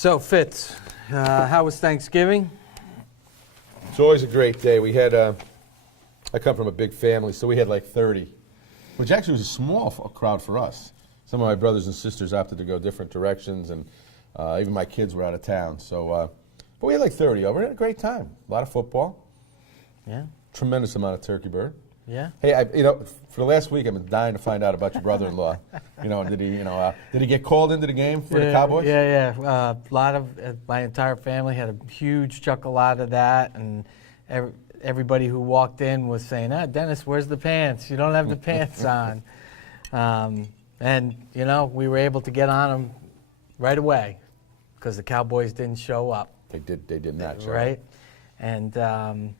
So, Fitz, how was Thanksgiving? It's always a great day. We had, I come from a big family, so we had like 30, which actually was a small crowd for us. Some of my brothers and sisters opted to go different directions, and even my kids were out of town. So, but we had like 30 over. We had a great time. A lot of football. Yeah. Tremendous amount of turkey bird. Yeah. Hey, for the last week, I've been dying to find out about your brother-in-law. Did he get called into the game for the Cowboys? Yeah. A lot of my entire family had a huge chuckle out of that, and everybody who walked in was saying, Dennis, where's the pants? You don't have the pants on. And we were able to get on them right away because the Cowboys didn't show up. They did not show up. Right? And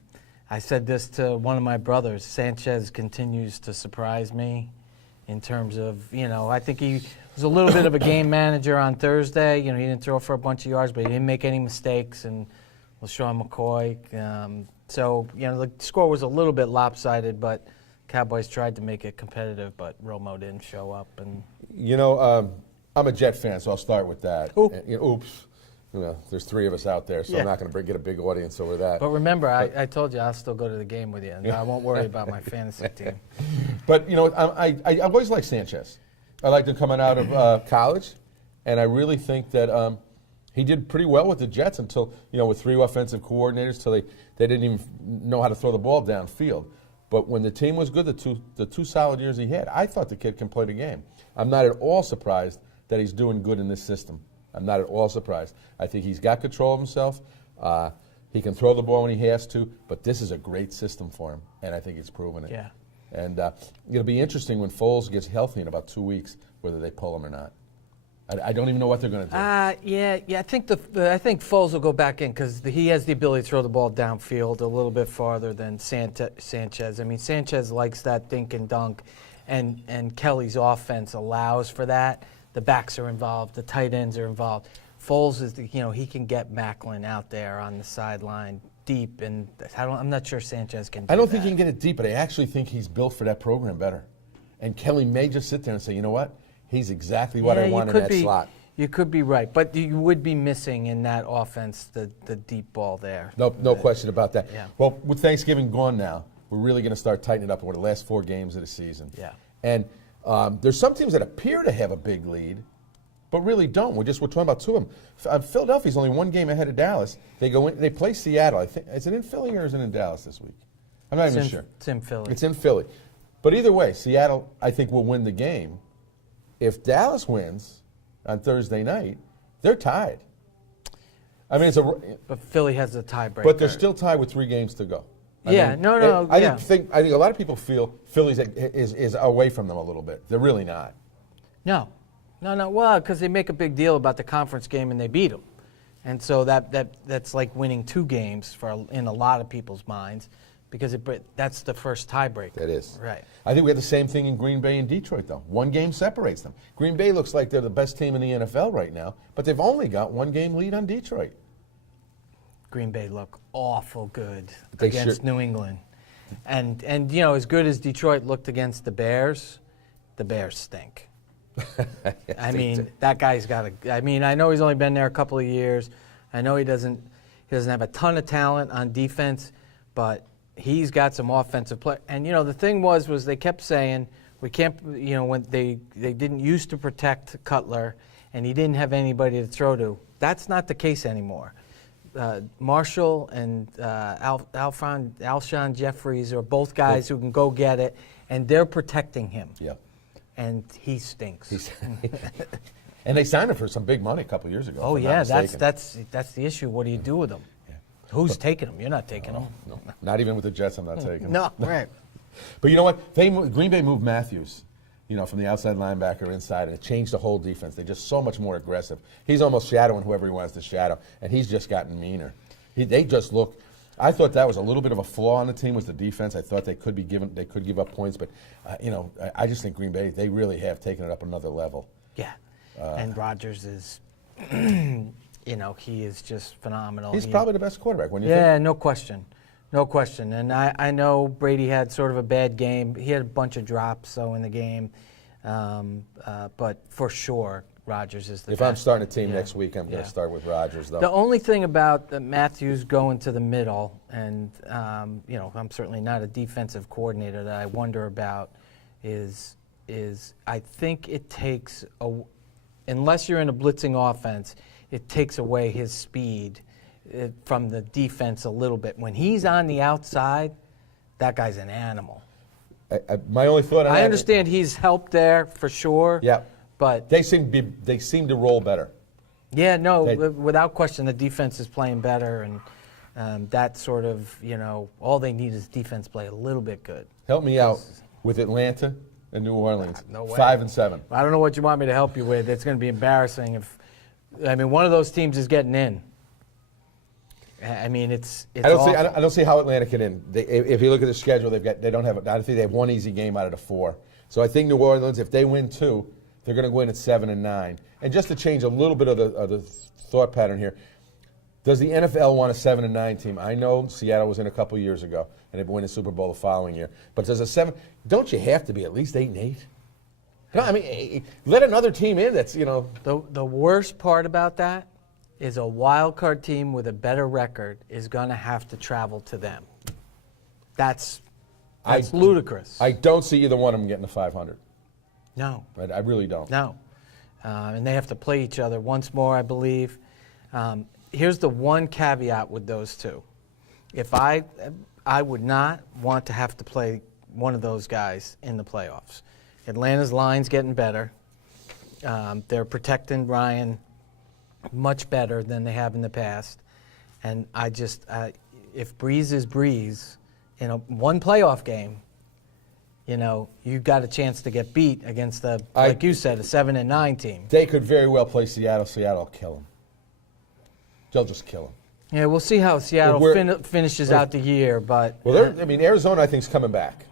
I said this to one of my brothers. Sanchez continues to surprise me in terms of, I think he was a little bit of a game manager on Thursday. He didn't throw for a bunch of yards, but he didn't make any mistakes. And LaShawn McCoy. The score was a little bit lopsided, but Cowboys tried to make it competitive, but Romo didn't show up. And I'm a Jet fan, so I'll start with that. Oops. There's three of us out there, so I'm not going to get a big audience over that. But remember, I told you I'll still go to the game with you, and I won't worry about my fantasy team. But, I always liked Sanchez. I liked him coming out of college, and I really think that he did pretty well with the Jets until, with three offensive coordinators, till they didn't even know how to throw the ball downfield. But when the team was good, the two solid years he had, I thought the kid can play the game. I'm not at all surprised that he's doing good in this system. I'm not at all surprised. I think he's got control of himself. He can throw the ball when he has to, but this is a great system for him, and I think he's proven it. Yeah. And it'll be interesting when Foles gets healthy in about 2 weeks, whether they pull him or not. I don't even know what they're going to do. I think I think Foles will go back in because he has the ability to throw the ball downfield a little bit farther than Sanchez. I mean, Sanchez likes that dink and dunk, and Kelly's offense allows for that. The backs are involved. The tight ends are involved. Foles is, he can get Macklin out there on the sideline deep, and I'm not sure Sanchez can do that. I don't think he can get it deep, but I actually think he's built for that program better. And Kelly may just sit there and say, you know what? He's exactly what I want in that slot. You could be right, but you would be missing in that offense the deep ball there. No question about that. Yeah. Well, with Thanksgiving gone now, we're really going to start tightening it up over the last 4 games of the season. Yeah. And there's some teams that appear to have a big lead, but really don't. We're talking about 2 of them. Philadelphia's only 1 game ahead of Dallas. They play Seattle. I think is it in Philly or is it in Dallas this week? I'm not even sure. It's in Philly. It's in Philly. But either way, Seattle I think will win the game. If Dallas wins on Thursday night, they're tied. I mean, but Philly has a tiebreaker. But they're still tied with 3 games to go. I think a lot of people feel Philly is away from them a little bit. They're really not. No. Well, because they make a big deal about the conference game and they beat them, and so that's like winning 2 games in a lot of people's minds, because that's the first tiebreaker. That is right. I think we had the same thing in Green Bay and Detroit, though. 1 game separates them. Green Bay looks like they're the best team in the NFL right now, but they've only got 1 game lead on Detroit. Green Bay look awful good against New England. And as good as Detroit looked against the Bears stink. I mean, that guy's got I know he's only been there a couple of years. I know he doesn't have a ton of talent on defense, but he's got some offensive play. And the thing was they kept saying we can't, when they didn't used to protect Cutler and he didn't have anybody to throw to. That's not the case anymore. Marshall and Alshon Jeffries are both guys who can go get it, and they're protecting him. Yeah. And he stinks. And they signed him for some big money a couple of years ago. Oh yeah, that's the issue. What do you do with him? Yeah. Who's taking him? You're not taking him. No, not even with the Jets. I'm not taking him. No, right. But you know what? Green Bay moved Matthews, from the outside linebacker inside, and it changed the whole defense. They're just so much more aggressive. He's almost shadowing whoever he wants to shadow, and he's just gotten meaner. They just look. I thought that was a little bit of a flaw on the team was the defense. I thought they could give up points, but I just think Green Bay, they really have taken it up another level. Yeah, and Rodgers is, he is just phenomenal. He's probably the best quarterback. When you think? Yeah, no question. And I know Brady had sort of a bad game. He had a bunch of drops in the game. But for sure, Rodgers is the If best. I'm starting a team next week, I'm going to start with Rodgers, though. The only thing about Matthews going to the middle, and I'm certainly not a defensive coordinator that I wonder about, is I think it takes unless you're in a blitzing offense, it takes away his speed from the defense a little bit. When he's on the outside, that guy's an animal. My only thought on that, I understand he's helped there for sure. Yeah. But They seem to roll better. yeah, no, without question, the defense is playing better, and that sort of, all they need is defense play a little bit good. Help me out with Atlanta and New Orleans. No way. 5-7. I don't know what you want me to help you with. It's going to be embarrassing one of those teams is getting in. I mean, it's. I don't see how Atlanta can in. If you look at the schedule, I don't think they have one easy game out of the 4. So I think New Orleans, if they win 2, they're going to go in at 7-9. And just to change a little bit of the thought pattern here, does the NFL want a 7-9 team? I know Seattle was in a couple years ago, and they've won the Super Bowl the following year. But does a 7? Don't you have to be at least 8-8? No, I mean, let another team in. That's The worst part about that is a wild card team with a better record is going to have to travel to them. That's ludicrous. I don't see either one of them getting to 500. No. I really don't. No. And they have to play each other once more, I believe. Here's the one caveat with those two. If I would not want to have to play one of those guys in the playoffs. Atlanta's line's getting better. They're protecting Ryan much better than they have in the past. And if Breeze is Breeze in one playoff game, you've got a chance to get beat against like you said, a 7-9 team. They could very well play Seattle. Seattle will kill them. They'll just kill them. Yeah, we'll see how Seattle finishes out the year, but Arizona I think is coming back.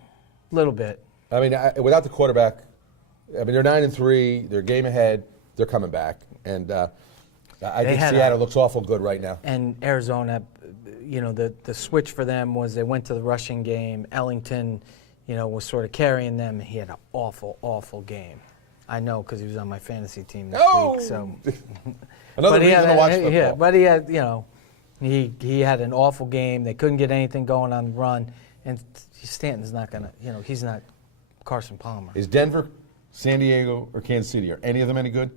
A little bit. I mean, without the quarterback, they're 9-3. They're a game ahead. They're coming back, and I think Seattle looks awful good right now. And Arizona, the switch for them was they went to the rushing game. Ellington, was sort of carrying them. He had an awful, awful game. I know because he was on my fantasy team this week. So another reason to watch football. Yeah, but he had, he had an awful game. They couldn't get anything going on the run, and Stanton's not gonna, he's not Carson Palmer. Is Denver, San Diego, or Kansas City? Are any of them any good?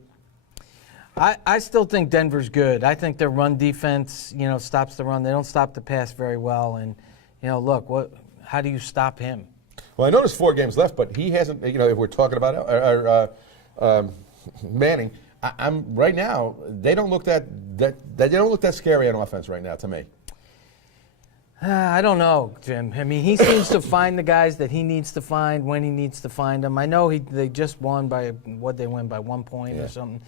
I still think Denver's good. I think their run defense, stops the run. They don't stop the pass very well. And, look, how do you stop him? Well, I know there's 4 games left, but he hasn't. If we're talking about Manning, I'm right now. They don't look they don't look that scary on offense right now to me. I don't know, Jim. I mean, he seems to find the guys that he needs to find when he needs to find them. I know they just won by they win by 1 point or something.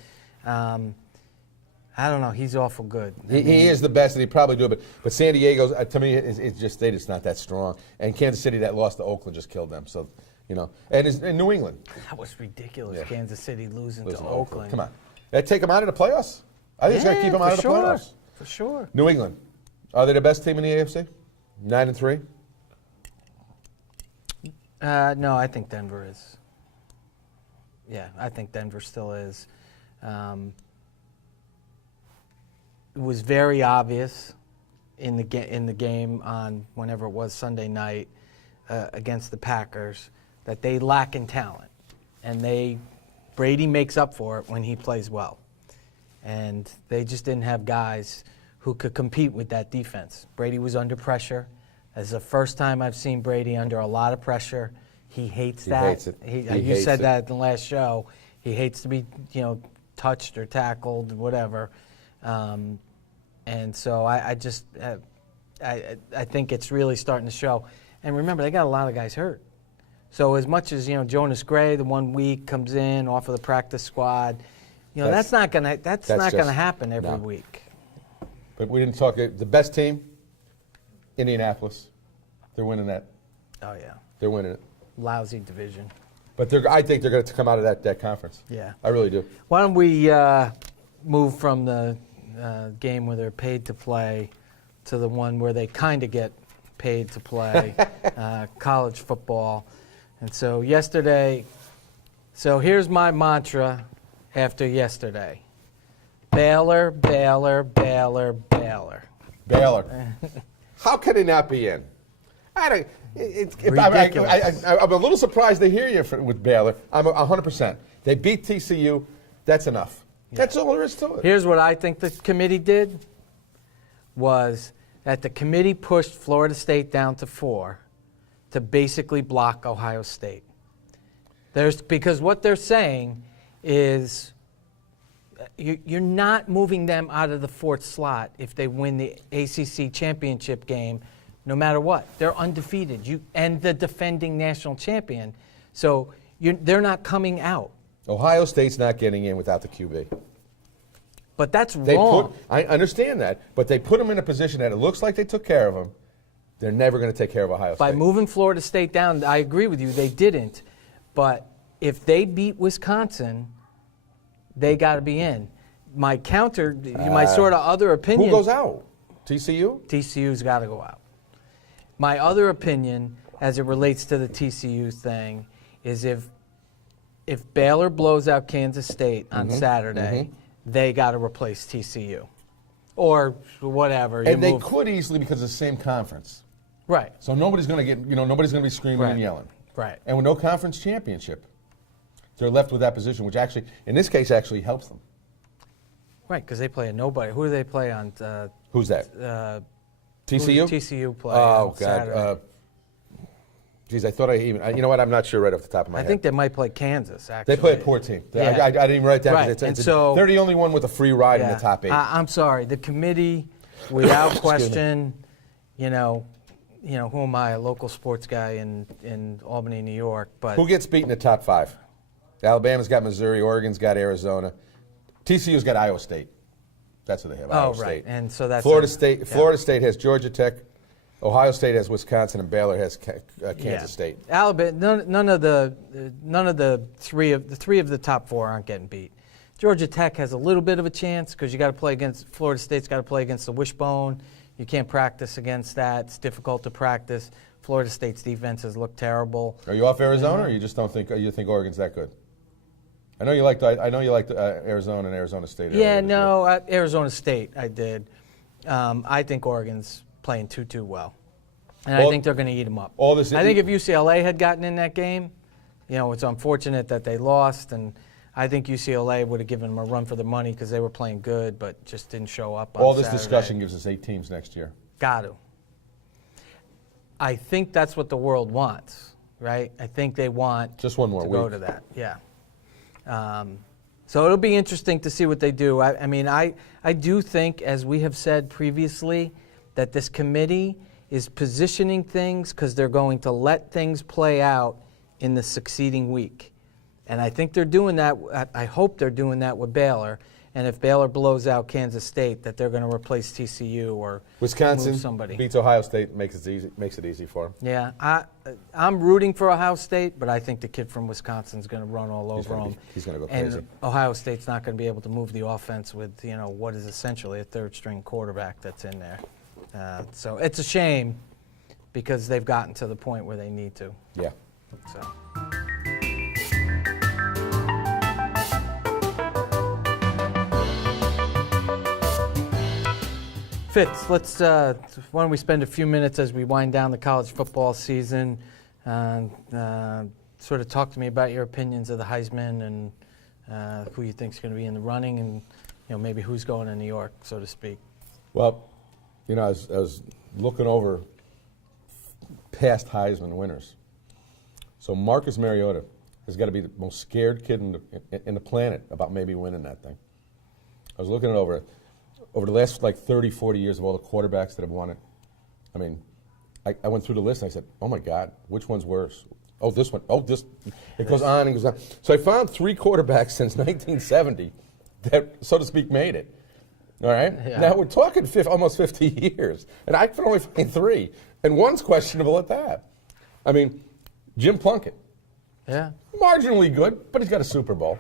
I don't know. He's awful good. He is the best, and he probably do. But San Diego's to me, it's just they're just not that strong. And Kansas City that lost to Oakland just killed them. So, and in New England. That was ridiculous. Yeah. Kansas City losing to Oakland. Come on, that take them out of the playoffs. I think it's going to keep them out of the playoffs. For sure. New England, are they the best team in the AFC? 9-3. No, I think Denver is. Yeah, I think Denver still is. It was very obvious in the game on whenever it was Sunday night against the Packers that they lack in talent, and Brady makes up for it when he plays well, and they just didn't have guys who could compete with that defense. Brady was under pressure. That's the first time I've seen Brady under a lot of pressure. He hates that. Hates it. You said that in the last show. He hates to be, touched or tackled, whatever. And so I think it's really starting to show. And remember, they got a lot of guys hurt. So as much as Jonas Gray, the 1 week comes in off of the practice squad, that's not gonna happen every week. But we didn't talk. The best team, Indianapolis, they're winning that. Oh yeah, they're winning it. Lousy division. But I think they're going to come out of that conference. Yeah, I really do. Why don't we move from the game where they're paid to play to the one where they kind of get paid to play, college football. And so yesterday, So here's my mantra after yesterday. Baylor, Baylor, Baylor, Baylor. Baylor. How can they not be in? Ridiculous. I'm a little surprised to hear you with Baylor. I'm 100%. They beat TCU. That's enough. Yeah. That's all there is to it. Here's what I think the committee did was that the committee pushed Florida State down to 4 to basically block Ohio State. Because what they're saying is you're not moving them out of the 4th slot if they win the ACC championship game, no matter what. They're undefeated. And the defending national champion. So they're not coming out. Ohio State's not getting in without the QB. But that's wrong. I understand that, but they put them in a position that it looks like they took care of them. They're never going to take care of Ohio State. By moving Florida State down, I agree with you, they didn't. But if they beat Wisconsin, they got to be in. My counter, my sort of other opinion. Who goes out? TCU? TCU's got to go out. My other opinion, as it relates to the TCU thing, is if Baylor blows out Kansas State on Saturday, they got to replace TCU, or whatever. And they could easily because it's the same conference. Right. So nobody's going to nobody's going to be screaming and yelling. Right. And with no conference championship, they're left with that position, which actually, in this case, actually helps them. Right, because they play a nobody. Who do they play on? Who's that? TCU? TCU play on Saturday. Geez, I thought you know what? I'm not sure right off the top of my head. I think they might play Kansas, actually. They play a poor team. Yeah. I didn't even write that. Right. They're the only one with a free ride in the top 8. I'm sorry. The committee, without question, who am I, a local sports guy in Albany, New York. But who gets beat in the top 5? Alabama's got Missouri. Oregon's got Arizona. TCU's got Iowa State. That's what they have, Iowa State. Right. And so that's Florida State. Florida State has Georgia Tech. Ohio State has Wisconsin, and Baylor has Kansas State. Alabama. None of the three of the top 4 aren't getting beat. Georgia Tech has a little bit of a chance because you got to play against Florida State's got to play against the wishbone. You can't practice against that. It's difficult to practice. Florida State's defenses look terrible. Are you off Arizona, or you just don't think you think Oregon's that good? I know you liked Arizona and Arizona State. Yeah, no, Arizona State I did. I think Oregon's playing too well, and I think they're going to eat them up. I think if UCLA had gotten in that game, it's unfortunate that they lost, and I think UCLA would have given them a run for the money because they were playing good, but just didn't show up on All this Saturday. discussion gives us 8 teams next year. Got to. I think that's what the world wants, right? I think they want just one more to week. Go to that, yeah. So it'll be interesting to see what they do. I do think, as we have said previously, that this committee is positioning things because they're going to let things play out in the succeeding week. And I think they're doing that. I hope they're doing that with Baylor. And if Baylor blows out Kansas State, that they're going to replace TCU or Wisconsin move somebody. Beats Ohio State, makes it easy for them. Yeah, I'm rooting for Ohio State, but I think the kid from Wisconsin is going to run all over them. He's going to go crazy. And Ohio State's not going to be able to move the offense with what is essentially a third-string quarterback that's in there. So it's a shame because they've gotten to the point where they need to. Yeah. So. Fitz, let's why don't we spend a few minutes as we wind down the college football season, sort of talk to me about your opinions of the Heisman and who you think is going to be in the running, and maybe who's going to New York, so to speak. Well, I was looking over past Heisman winners. So Marcus Mariota has got to be the most scared kid in the planet about maybe winning that thing. I was looking it over the last 30, 40 years of all the quarterbacks that have won it. I mean, I went through the list and I said, oh my God, which one's worse? Oh, this one. Oh, this. It goes on and goes on. So I found 3 quarterbacks since 1970 that, so to speak, made it. All right? Yeah. Now we're talking almost 50 years, and I can only find 3. And one's questionable at that. I mean, Jim Plunkett. Yeah. Marginally good, but he's got a Super Bowl.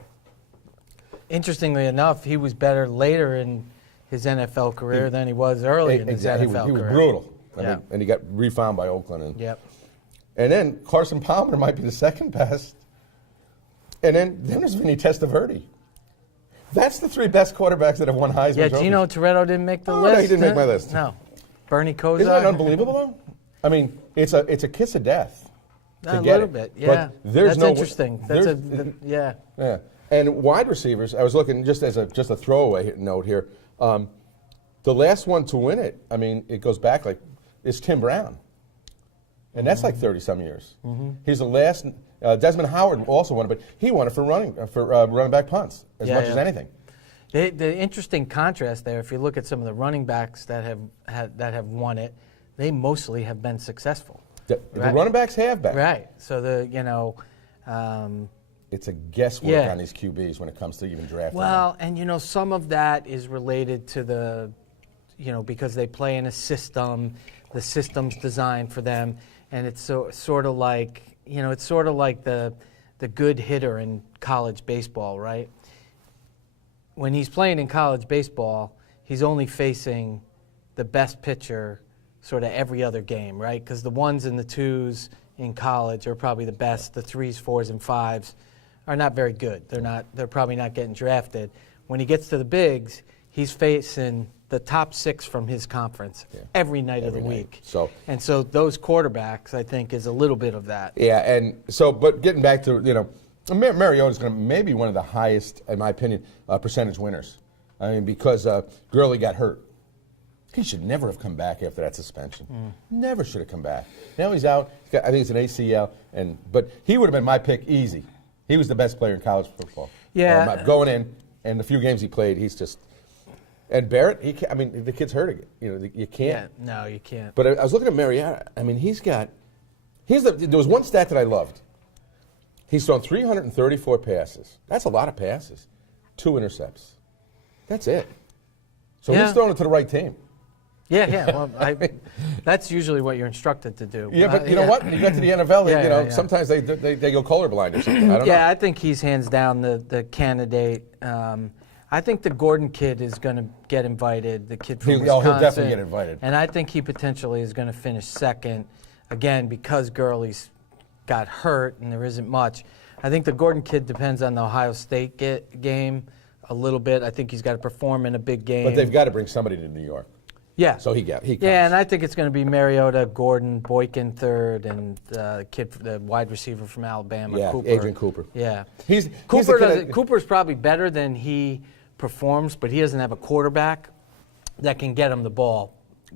Interestingly enough, he was better later in his NFL career than he was early in his NFL career. He was brutal. I Yeah. mean, and he got refound by Oakland. Yep. And then Carson Palmer might be the second best. And then there's Vinny Testaverde. That's the 3 best quarterbacks that have won Heisman Yeah, trophies. Gino Toretto didn't make the Oh, list. no, he didn't make my list. No. Bernie Kosar. Isn't that unbelievable, though? I mean, it's a kiss of death. A little bit, yeah. But there's That's interesting. Yeah. Yeah. And wide receivers, I was looking just as a throwaway note here. The last one to win it, I mean, it goes back is Tim Brown. And that's like 30-some years. He's the last. Desmond Howard also won it, but he won it for running back punts as much as anything. The interesting contrast there, if you look at some of the running backs that have won it, they mostly have been successful. The running backs have been. Right. So it's a guesswork on these QBs when it comes to even drafting. Well, and some of that is related to because they play in a system, the system's designed for them, and it's sort of like the good hitter in college baseball, right? When he's playing in college baseball, he's only facing the best pitcher sort of every other game, right? Because the 1s and the 2s in college are probably the best. The 3s, 4s, and 5s are not very good. They're probably not getting drafted. When he gets to the bigs, he's facing the top 6 from his conference every night of the week. So those quarterbacks, I think, is a little bit of that. Yeah, and so, but getting back to, Mariota's going to maybe one of the highest, in my opinion, percentage winners. I mean, because Gurley got hurt. He should never have come back after that suspension. Never should have come back. Now he's out. I think it's an ACL, but he would have been my pick easy. He was the best player in college football. Yeah. Going in, and the few games he played, he's just. And Barrett, the kid's hurt again. You can't. Yeah, no, you can't. But I was looking at Mariota. I mean, there was one stat that I loved. He's thrown 334 passes. That's a lot of passes. 2 intercepts. That's it. So he's throwing it to the right team. Yeah. Well, that's usually what you're instructed to do. Yeah, but you know what? When you get to the NFL, sometimes they go colorblind or something. I don't know. Yeah, I think he's hands down the candidate. I think the Gordon kid is going to get invited. The kid from Wisconsin. He'll definitely get invited. And I think he potentially is going to finish second, again, because Gurley's got hurt and there isn't much. I think the Gordon kid depends on the Ohio State game a little bit. I think he's got to perform in a big game. But they've got to bring somebody to New York. Yeah. So he comes. Yeah, and I think it's going to be Mariota, Gordon, Boykin third, and the wide receiver from Alabama, Cooper. Adrian Cooper. Yeah. Cooper's probably better than he performs, but he doesn't have a quarterback that can get him the ball.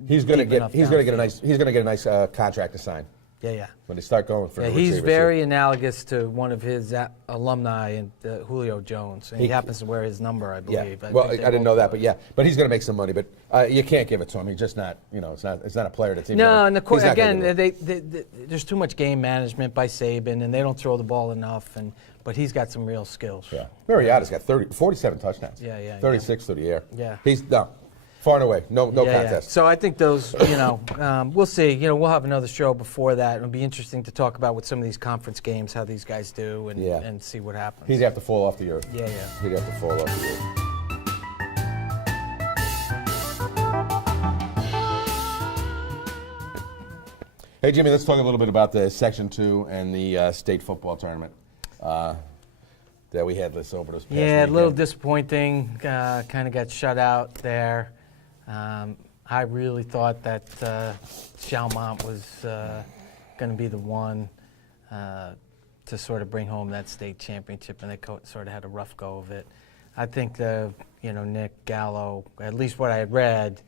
He's going to get a nice contract to sign. Yeah. When they start going for he's very analogous to one of his alumni, Julio Jones, and he happens to wear his number, I believe. Yeah. Well, I didn't know that, but he's going to make some money. But you can't give it to him. He's just not. It's not a player that's even. No, and there's too much game management by Saban, and they don't throw the ball enough. But he's got some real skills. Yeah. Mariota's got 47 touchdowns. Yeah. 36 through the air. Yeah. He's far and away, no contest. So I think those, we'll see. We'll have another show before that. It'll be interesting to talk about with some of these conference games, how these guys do, and see what happens. He'd have to fall off the earth. Yeah. He'd have to fall off the earth. Hey, Jimmy, let's talk a little bit about the Section 2 and the state football tournament that we had this over this past weekend. A little disappointing. Kind of got shut out there. I really thought that Chalmont was going to be the one to sort of bring home that state championship, and they sort of had a rough go of it. I think Nick Gallo, at least what I had read,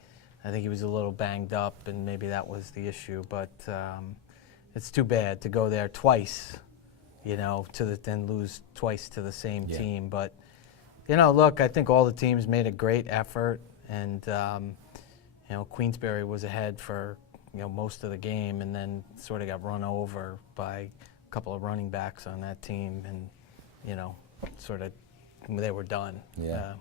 I think he was a little banged up, and maybe that was the issue. But it's too bad to go there twice, then lose twice to the same team. But look, I think all the teams made a great effort, and Queensbury was ahead for most of the game, and then sort of got run over by a couple of running backs on that team, and sort of they were done. Yeah.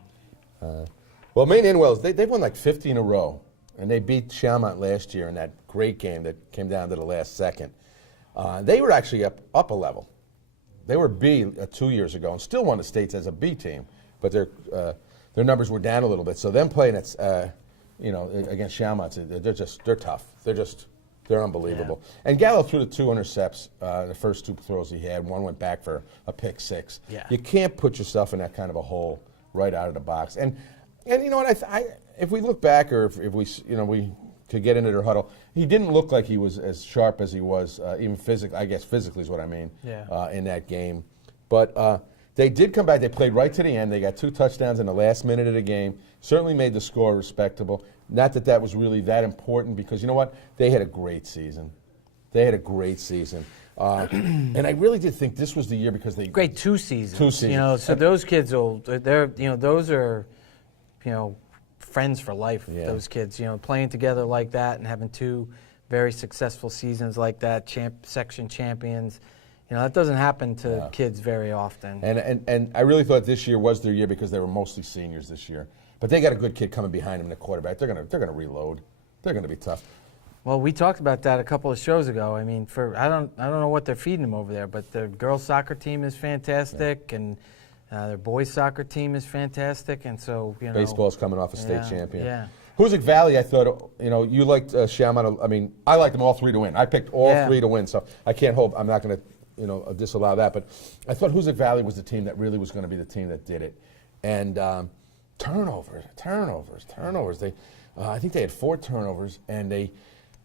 Well, Maine and Wells, they've won like 50 in a row, and they beat Chalmont last year in that great game that came down to the last second. They were actually up a level. They were B 2 years ago and still won the states as a B team, but their numbers were down a little bit. So them playing against Chalmont, they're tough. They're unbelievable. Yeah. And Gallo threw the 2 intercepts, the first 2 throws he had. One went back for a pick 6. Yeah. You can't put yourself in that kind of a hole right out of the box. And you know what? If we look back, or if we we could get into their huddle, he didn't look like he was as sharp as he was, even physically. I guess physically is what I mean. Yeah. In that game, but they did come back. They played right to the end. They got 2 touchdowns in the last minute of the game. Certainly made the score respectable. Not that that was really that important, because you know what? They had a great season. And I really did think this was the year, because they great 2 seasons. 2 seasons. You know, so those kids they're those are friends for life. Yeah. Those kids, playing together like that and having 2 very successful seasons like that, section champions. That doesn't happen to kids very often. And I really thought this year was their year, because they were mostly seniors this year. But they got a good kid coming behind them in the quarterback. They're gonna reload. They're gonna be tough. Well, we talked about that a couple of shows ago. I mean, I don't know what they're feeding them over there, but their girls soccer team is fantastic, and their boys soccer team is fantastic, and so baseball's coming off a state champion. Yeah. Hoosick Valley, I thought, you liked Shamrock. I mean, I liked them all 3 to win. I picked all 3 to win, so I can't hope. I'm not going to disallow that. But I thought Hoosick Valley was the team that really was going to be the team that did it. And turnovers. I think they had 4 turnovers, and they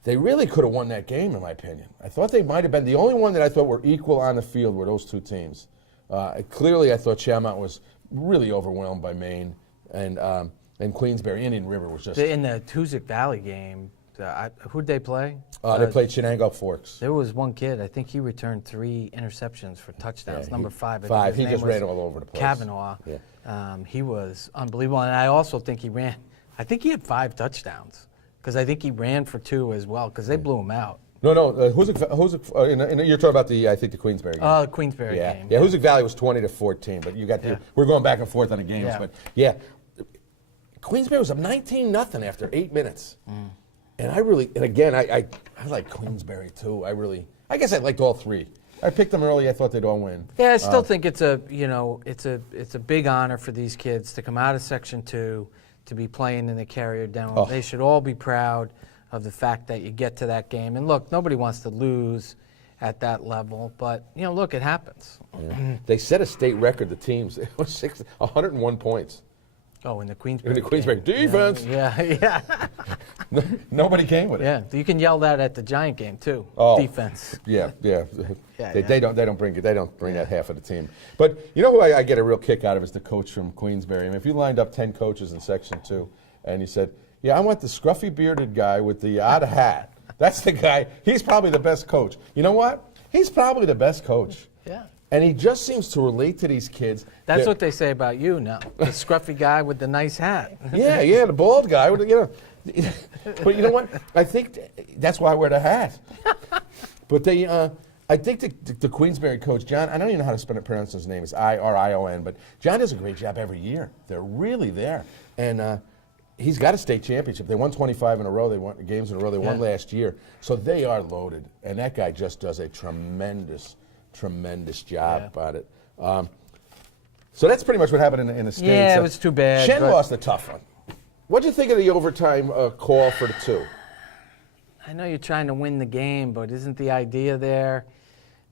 really could have won that game, in my opinion. I thought they might have been. The only one that I thought were equal on the field were those 2 teams. Clearly, I thought Shamrock was really overwhelmed by Maine, and Queensbury. Indian River was just... In the Hoosick Valley game, who'd they play? They played Shenango Forks. There was one kid, I think he returned 3 interceptions for touchdowns, number 5. 5, he just ran all over the place. Kavanaugh. Yeah. He was unbelievable, and I also think he had 5 touchdowns, because I think he ran for 2 as well, because they blew him out. No, Hoosick, you're talking about the Queensbury game. The Queensbury game. Yeah, Hoosick Valley was 20-14, but you got we're going back and forth on the games. Yeah. But yeah, Queensbury was up 19-0 after 8 minutes. And I like Queensbury too. I guess I liked all 3. I picked them early. I thought they'd all win. Yeah, I still think it's a big honor for these kids to come out of Section 2 to be playing in the Carrier Dome. Oh. They should all be proud of the fact that you get to that game. And look, nobody wants to lose at that level, but look, it happens. Yeah. They set a state record. The teams, it was 101 points. Oh, in the Queensbury. In the Queensbury defense. Yeah. Nobody came with it. Yeah, you can yell that at the Giant game too. Oh, defense. Yeah. They don't bring that half of the team. But who I get a real kick out of is the coach from Queensbury. I mean, if you lined up 10 coaches in Section 2, and you said, "Yeah, I want the scruffy bearded guy with the odd hat. That's the guy. He's probably the best coach." You know what? He's probably the best coach. Yeah. And he just seems to relate to these kids. That's what they say about you now. The scruffy guy with the nice hat. Yeah, the bald guy with But you know what? I think that's why I wear the hat. But I think the Queensbury coach, John, I don't even know how to pronounce his name. It's I-R-I-O-N. But John does a great job every year. They're really there. And he's got a state championship. They won 25 in a row. They won games in a row. They won last year. So they are loaded. And that guy just does a tremendous job at it. So that's pretty much what happened in the States. Yeah, it was too bad. Shen lost a tough one. What do you think of the overtime call for the 2? I know you're trying to win the game, but isn't the idea there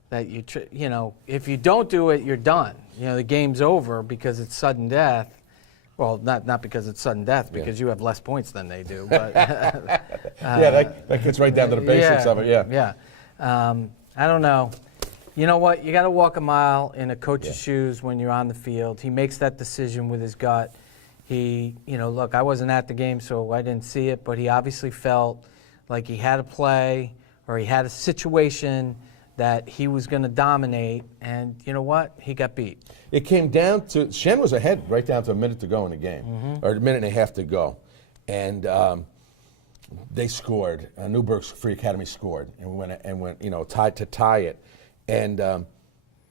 that if you don't do it, you're done. The game's over because it's sudden death. Well, not because it's sudden death, because you have less points than they do. But that gets right down to the basics of it. Yeah. I don't know. You know what? You got to walk a mile in a coach's shoes when you're on the field. He makes that decision with his gut. Look, I wasn't at the game, so I didn't see it, but he obviously felt like he had a play or he had a situation that he was going to dominate, and you know what? He got beat. It came down to, Shen was ahead right down to a minute to go in the game, or a minute and a half to go. And they scored. Newburgh's Free Academy scored and went tied to tie it. And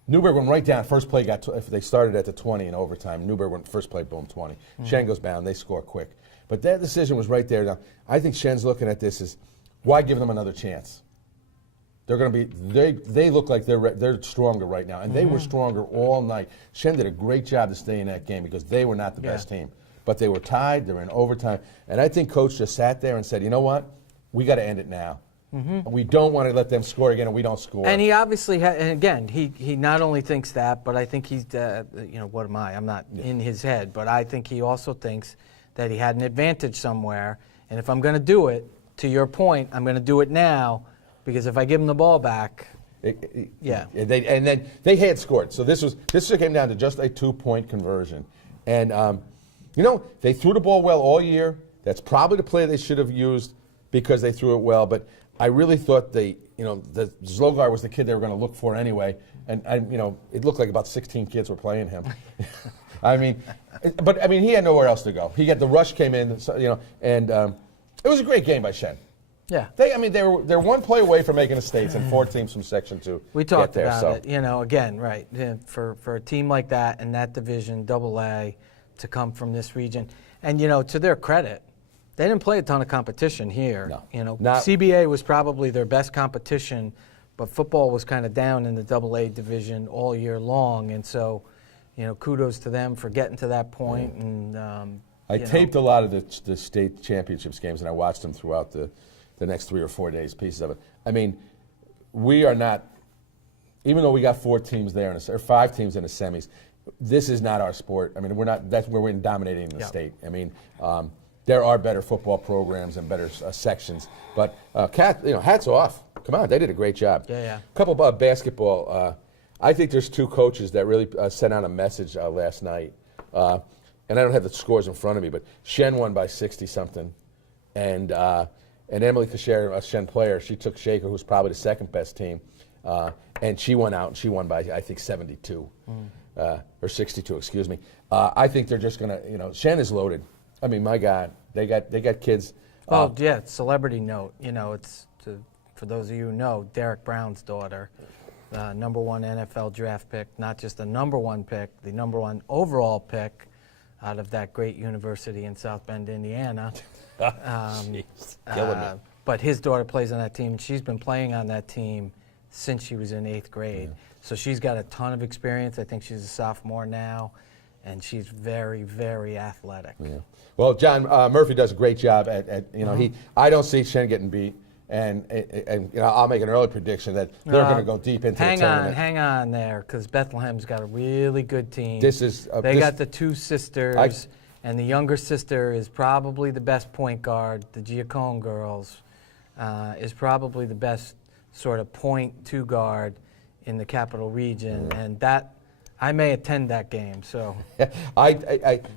Newburgh went right down. First play if they started at the 20 in overtime. Newburgh went first play, boom, 20. Shen goes down. They score quick. But that decision was right there. Now, I think Shen's looking at this as, why give them another chance? They're going to be. They look like they're stronger right now, and they were stronger all night. Shen did a great job to stay in that game because they were not the best team, but they were tied. They were in overtime, and I think Coach just sat there and said, "You know what? We got to end it now." We don't want to let them score again, and we don't score. And he obviously, and again, he not only thinks that, but I think he's, what am I? I'm not in his head, but I think he also thinks that he had an advantage somewhere. And if I'm going to do it, to your point, I'm going to do it now, because if I give him the ball back, and then they had scored. So this came down to just a 2-point conversion. And, they threw the ball well all year. That's probably the play they should have used because they threw it well. But I really thought the Zlogar was the kid they were going to look for anyway. And, it looked like about 16 kids were playing him. He had nowhere else to go. The rush came in, and it was a great game by Shen. Yeah. They're one play away from making the States, and 4 teams from Section 2 We talked get there, about it, again, right. For a team like that in that division, AA, to come from this region. And, to their credit, they didn't play a ton of competition here. No. CBA was probably their best competition, but football was kind of down in the AA division all year long. And so, kudos to them for getting to that point. Yeah. And I taped a lot of the state championships games, and I watched them throughout the next 3 or 4 days, pieces of it. We are not, even though we got 4 teams there, or 5 teams in the semis, this is not our sport. We're not, that's where we're dominating the state. There are better football programs and better sections, but hats off. Come on, they did a great job. Yeah. A couple about basketball. I think there's 2 coaches that really sent out a message last night, and I don't have the scores in front of me, but Shen won by 60-something, and Emily Kasher, a Shen player, she took Shaker, who's probably the second best team, and she went out and she won by, I think, 72, or 62, excuse me. I think they're just going to, Shen is loaded. My God, they got kids. Celebrity note. It's for those of you who know, Derek Brown's daughter, number 1 NFL draft pick, not just the number 1 pick, the number 1 overall pick out of that great university in South Bend, Indiana. Killing me. But his daughter plays on that team, and she's been playing on that team since she was in 8th grade. Yeah. So she's got a ton of experience. I think she's a sophomore now, and she's very, very athletic. Yeah. Well, John Murphy does a great job at I don't see Shen getting beat, and I'll make an early prediction that they're going to go deep into the tournament. Hang on there, because Bethlehem's got a really good team. They got the 2 sisters, and the younger sister is probably the best point guard. The Giacone girls is probably the best sort of point 2 guard in the Capital Region, and that. I may attend that game, so. You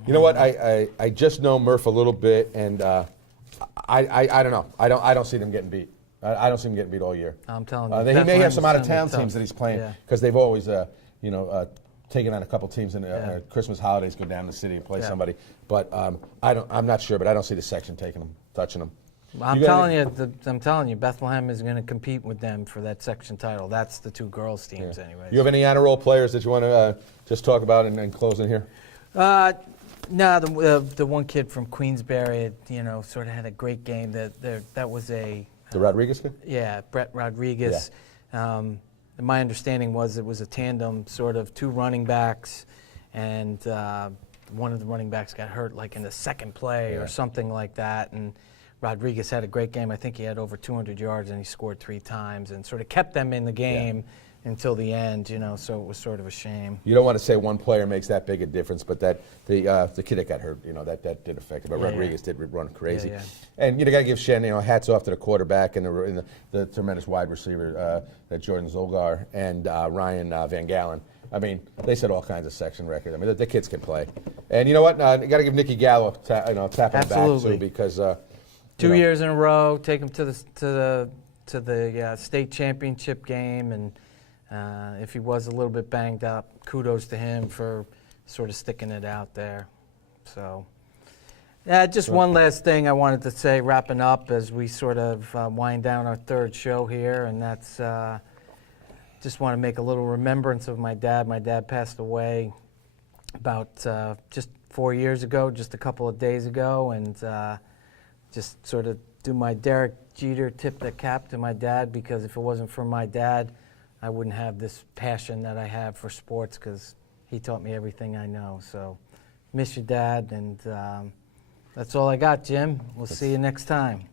know what? I just know Murph a little bit, and I don't know. I don't see them getting beat. I don't see them getting beat all year. I'm telling you. He may have some out-of-town teams that he's playing because they've always, taken on a couple teams in Christmas holidays, go down to the city and play somebody. But I'm not sure, but I don't see the section touching them. I'm telling you, Bethlehem is going to compete with them for that section title. That's the 2 girls teams, anyways. You have any honor roll players that you want to just talk about and close in here? No, the one kid from Queensbury, sort of had a great game. That was the Rodriguez kid? Yeah, Brett Rodriguez. Yeah. My understanding was it was a tandem, sort of 2 running backs, and one of the running backs got hurt like in the second play or something like that, and Rodriguez had a great game. I think he had over 200 yards, and he scored 3 times and sort of kept them in the game until the end, so it was sort of a shame. You don't want to say one player makes that big a difference, but that the kid that got hurt, that did affect it. But Rodriguez did run crazy. Yeah. And you got to give Shen, hats off to the quarterback and the tremendous wide receiver, that Jordan Zolgar and Ryan Van Gallen. They set all kinds of section records. The kids can play. And you know what? You got to give Nicky Gallo tap on the back too, because 2 years in a row, take him to the state championship game, and if he was a little bit banged up, kudos to him for sort of sticking it out there. So, just one last thing I wanted to say, wrapping up as we sort of wind down our 3rd show here, and that's just want to make a little remembrance of my dad. My dad passed away about just 4 years ago, just a couple of days ago, and just sort of do my Derek Jeter tip the cap to my dad, because if it wasn't for my dad, I wouldn't have this passion that I have for sports, because he taught me everything I know. So miss your dad, and that's all I got, Jim. We'll see you next time.